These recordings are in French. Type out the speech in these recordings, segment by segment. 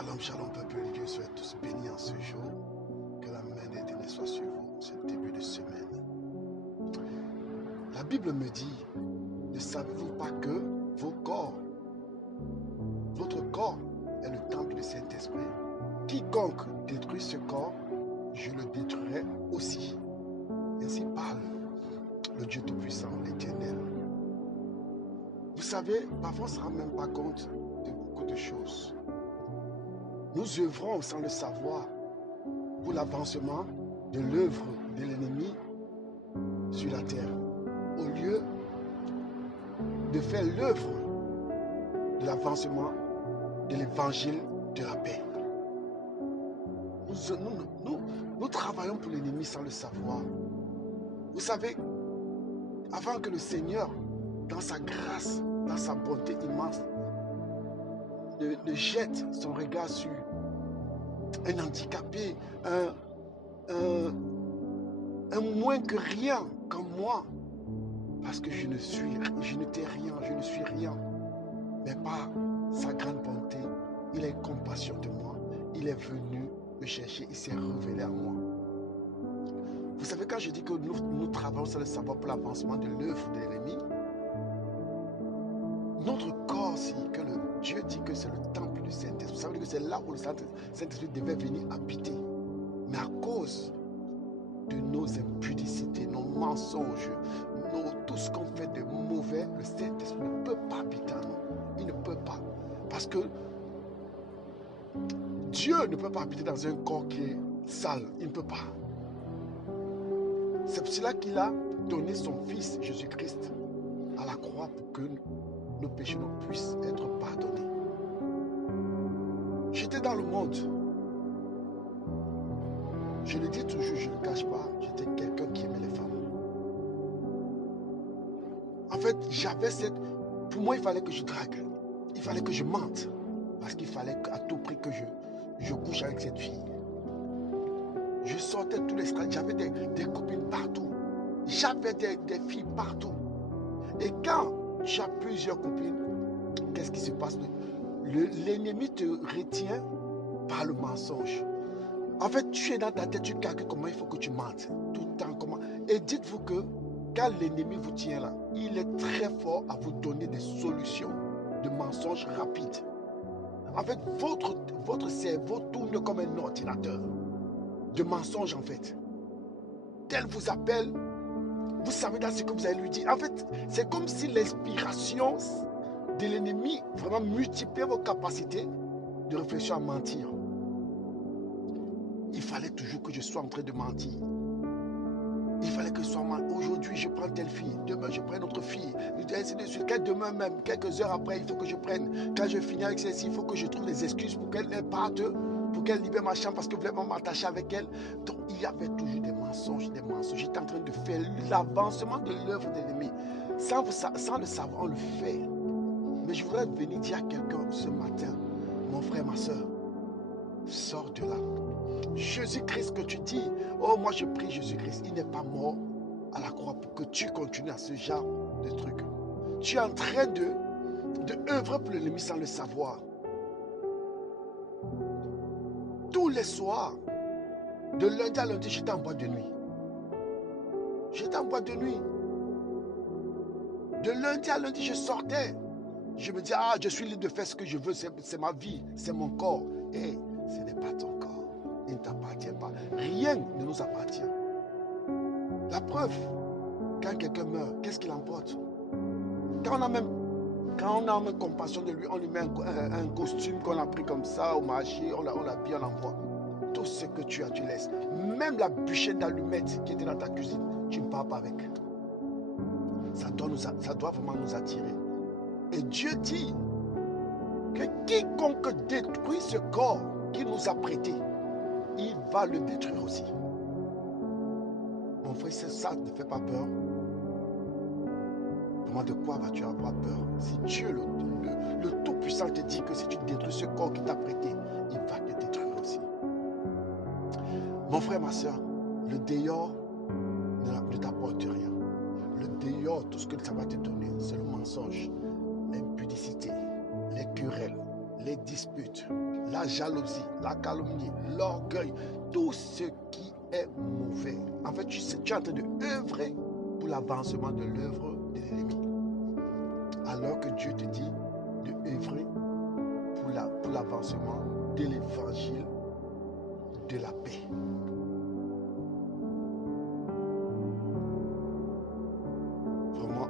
Shalom, shalom, peuple de Dieu, soyez tous bénis en ce jour. Que la main d'Éternel soit sur vous, ce début de semaine. La Bible me dit, ne savez-vous pas que votre corps est le temple du Saint-Esprit? Quiconque détruit ce corps, je le détruirai aussi. Ainsi parle le Dieu Tout-Puissant, l'Éternel. Vous savez, parfois on ne se rend même pas compte de beaucoup de choses. Nous œuvrons sans le savoir pour l'avancement de l'œuvre de l'ennemi sur la terre, au lieu de faire l'œuvre de l'avancement de l'évangile de la paix. Nous travaillons pour l'ennemi sans le savoir. Vous savez, avant que le Seigneur, dans sa grâce, dans sa bonté immense, ne jette son regard sur un handicapé, un moins que rien comme moi, parce que je n'étais rien, je ne suis rien, mais par sa grande bonté, il a eu compassion de moi, il est venu me chercher, il s'est révélé à moi. Vous savez, quand je dis que nous travaillons sans le savoir pour l'avancement de l'œuvre de l'ennemi, notre corps, si que le Dieu dit que c'est le temple du Saint-Esprit, ça veut dire que c'est là où le Saint-Esprit devait venir habiter. Mais à cause de nos impudicités, nos mensonges, tout ce qu'on fait de mauvais, le Saint-Esprit ne peut pas habiter en nous. Il ne peut pas. Parce que Dieu ne peut pas habiter dans un corps qui est sale. Il ne peut pas. C'est pour cela qu'il a donné son Fils Jésus-Christ à la croix pour que nos péchés puissent être pardonnés. J'étais dans le monde. Je le dis toujours, je ne le cache pas, j'étais quelqu'un qui aimait les femmes. En fait, j'avais cette... Pour moi, il fallait que je drague. Il fallait que je mente. Parce qu'il fallait à tout prix que je couche avec cette fille. Je sortais tous les strates. J'avais des copines partout. J'avais des filles partout. Et quand tu as plusieurs copines, qu'est-ce qui se passe? L'ennemi te retient par le mensonge. En fait, tu es dans ta tête, tu calcules comment il faut que tu mentes. Tout le temps, comment. Et dites-vous que quand l'ennemi vous tient là, il est très fort à vous donner des solutions de mensonges rapides. En fait, votre cerveau tourne comme un ordinateur de mensonges en fait. Tel vous appelle, vous savez dans ce que vous allez lui dire. En fait, c'est comme si l'inspiration de l'ennemi vraiment multipliait vos capacités de réfléchir à mentir. Il fallait toujours que je sois en train de mentir. Il fallait que je sois mal. Aujourd'hui, je prends telle fille. Demain, je prends une autre fille. Ainsi de suite. Demain même, quelques heures après, il faut que je prenne. Quand je finis avec celle-ci, il faut que je trouve des excuses pour qu'elle parte, pour qu'elle libère ma chambre parce que vraiment m'attacher avec elle. Donc, il y avait toujours des mensonges, des mensonges. J'étais en train de faire l'avancement de l'œuvre de l'ennemi. Sans le savoir, on le fait. Mais je voudrais venir dire à quelqu'un ce matin, mon frère, ma soeur, sors de là. Jésus-Christ que tu dis, oh moi je prie Jésus-Christ, il n'est pas mort à la croix pour que tu continues à ce genre de trucs. Tu es en train de œuvrer pour l'ennemi sans le savoir. Tous les soirs, de lundi à lundi, j'étais en boîte de nuit. J'étais en boîte de nuit. De lundi à lundi, je sortais. Je me dis, ah, je suis libre de faire ce que je veux, c'est ma vie, c'est mon corps. Et ce n'est pas ton corps. Il ne t'appartient pas. Rien ne nous appartient. La preuve, quand quelqu'un meurt, qu'est-ce qu'il emporte? Quand on a même compassion de lui, on lui met un costume qu'on a pris comme ça au marché, on l'habille, on l'envoie. Tout ce que tu as, tu laisses. Même la bûchette d'allumettes qui était dans ta cuisine, tu ne pars pas avec. Ça doit vraiment nous attirer. Et Dieu dit que quiconque détruit ce corps qu'il nous a prêté, il va le détruire aussi. Mon frère, ça ne fait pas peur. Comment de quoi vas-tu avoir peur? Si Dieu, le Tout-Puissant, te dit que si tu détruis ce corps qu'il t'a prêté, il va te détruire aussi. Mon frère, ma soeur, le dehors ne t'apporte rien. Le dehors, tout ce que ça va te donner, c'est le mensonge, l'impudicité, les querelles, les disputes, la jalousie, la calomnie, l'orgueil, tout ce qui est mauvais. En fait, tu es en train de œuvrer pour l'avancement de l'œuvre de l'ennemi. Alors que Dieu te dit de œuvrer pour l'avancement de l'évangile de la paix. Vraiment,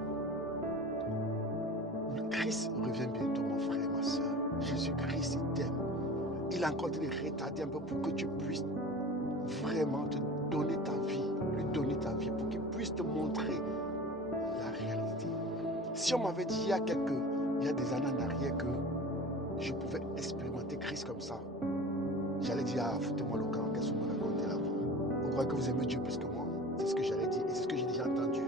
le Christ revient bientôt, mon frère et ma soeur. Jésus-Christ, il t'aime. Il a encore de retarder un peu pour que tu puisses vraiment te donner ta vie, lui donner ta vie pour qu'il puisse te montrer la réalité. Si on m'avait dit il y a des années en arrière que je pouvais expérimenter Christ comme ça, j'allais dire, ah, foutez-moi le camp, qu'est-ce que vous me racontez là? Vous croyez que vous aimez Dieu plus que moi? C'est ce que j'allais dire et c'est ce que j'ai déjà entendu.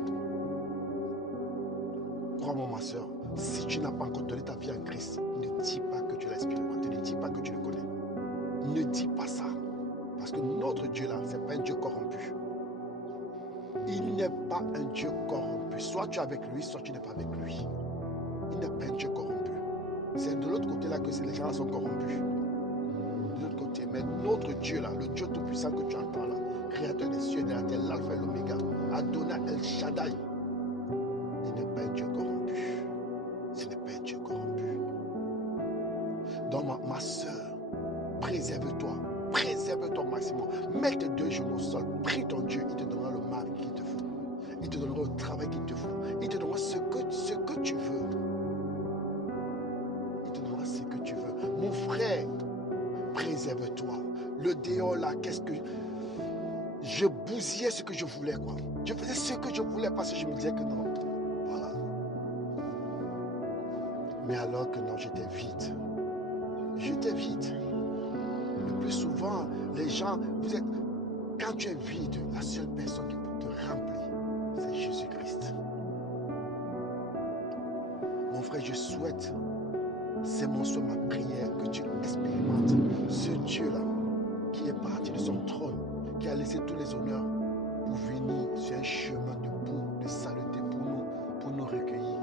Crois-moi, ma soeur, si tu n'as pas encore donné ta vie en Christ, ne dis pas que tu l'as expérimenté, ne dis pas que tu le connais. Ne dis pas ça. Parce que notre Dieu là, ce n'est pas un Dieu corrompu. Il n'est pas un Dieu corrompu. Soit tu es avec lui, soit tu n'es pas avec lui. Il n'est pas un Dieu corrompu. C'est de l'autre côté là que les gens là sont corrompus. De l'autre côté. Mais notre Dieu là, le Dieu tout-puissant que tu entends là, créateur des cieux et de la terre, l'alpha et l'oméga, Adonai El Shaddai, il n'est pas un Dieu corrompu. Ce n'est pas un Dieu corrompu. Donc ma soeur, préserve-toi. Préserve-toi au maximum. Mets tes deux genoux au sol. Prie ton Dieu. Il te donnera le mari qu'il te faut. Il te donnera le travail qu'il te faut. Il te donnera ce que tu veux. Il te donnera ce que tu veux. Mon frère, préserve-toi. Le dehors là, qu'est-ce que... Je bousillais ce que je voulais, quoi. Je faisais ce que je voulais parce que je me disais que non. Voilà. Mais alors que non, j'étais vide. J'étais vide. Le plus souvent, les gens, quand tu es vide, la seule personne qui peut te remplir, c'est Jésus-Christ. Mon frère, je souhaite, c'est mon souhait, ma prière, que tu expérimentes ce Dieu-là, qui est parti de son trône, qui a laissé tous les honneurs pour venir sur un chemin de boue, de saleté pour nous recueillir.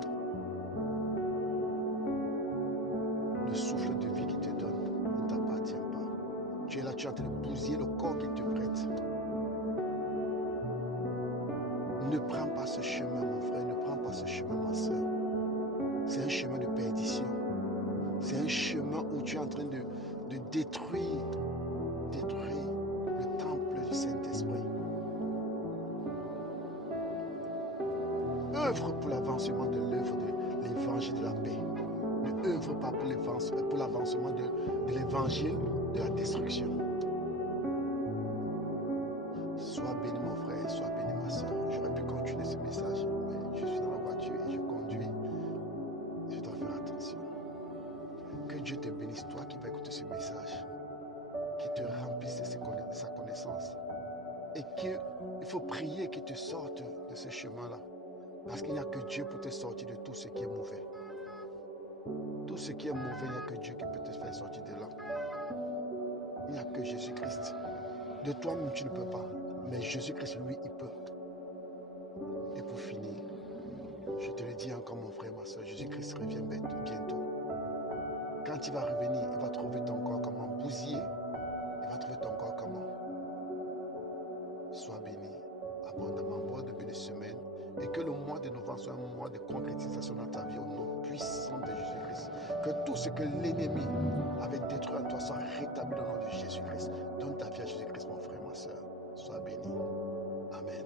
Le souffle de vie qu'il te donne ne t'appartient pas. Tu es là, tu es en train de bousiller le corps qu'il te prête. Ne prends pas ce chemin, mon frère, ne prends pas ce chemin, ma soeur. C'est un chemin de perdition. C'est un chemin où tu es en train de détruire le temple du Saint-Esprit. Œuvre pour l'avancement de l'œuvre de l'évangile de la paix. Ne œuvre pas pour l'avancement de l'évangile de la destruction. Sois béni mon frère, sois béni ma soeur. J'aurais pu continuer ce message, mais je suis dans la voiture et je conduis. Je dois faire attention. Que Dieu te bénisse, toi qui vas écouter ce message, qui te remplisse de sa connaissance. Et qu'il faut prier qu'il te sorte de ce chemin-là. Parce qu'il n'y a que Dieu pour te sortir de tout ce qui est mauvais. Tout ce qui est mauvais, il n'y a que Dieu qui peut te faire sortir de là. Il n'y a que Jésus-Christ. De toi-même, tu ne peux pas. Mais Jésus-Christ, lui, il peut. Et pour finir, je te le dis encore, mon frère, ma soeur, Jésus-Christ revient bientôt. Quand il va revenir, il va trouver ton corps comment bousiller. Il va trouver ton corps comment. Sois béni abondamment, bon début de semaine. Et que le mois de novembre soit un mois de concrétisation dans ta vie au nom puissant de Jésus-Christ. Que tout ce que l'ennemi avait détruit en toi soit rétabli au nom de Jésus-Christ. Donne ta vie à Jésus-Christ, mon frère, ma soeur. Sois béni. Amen.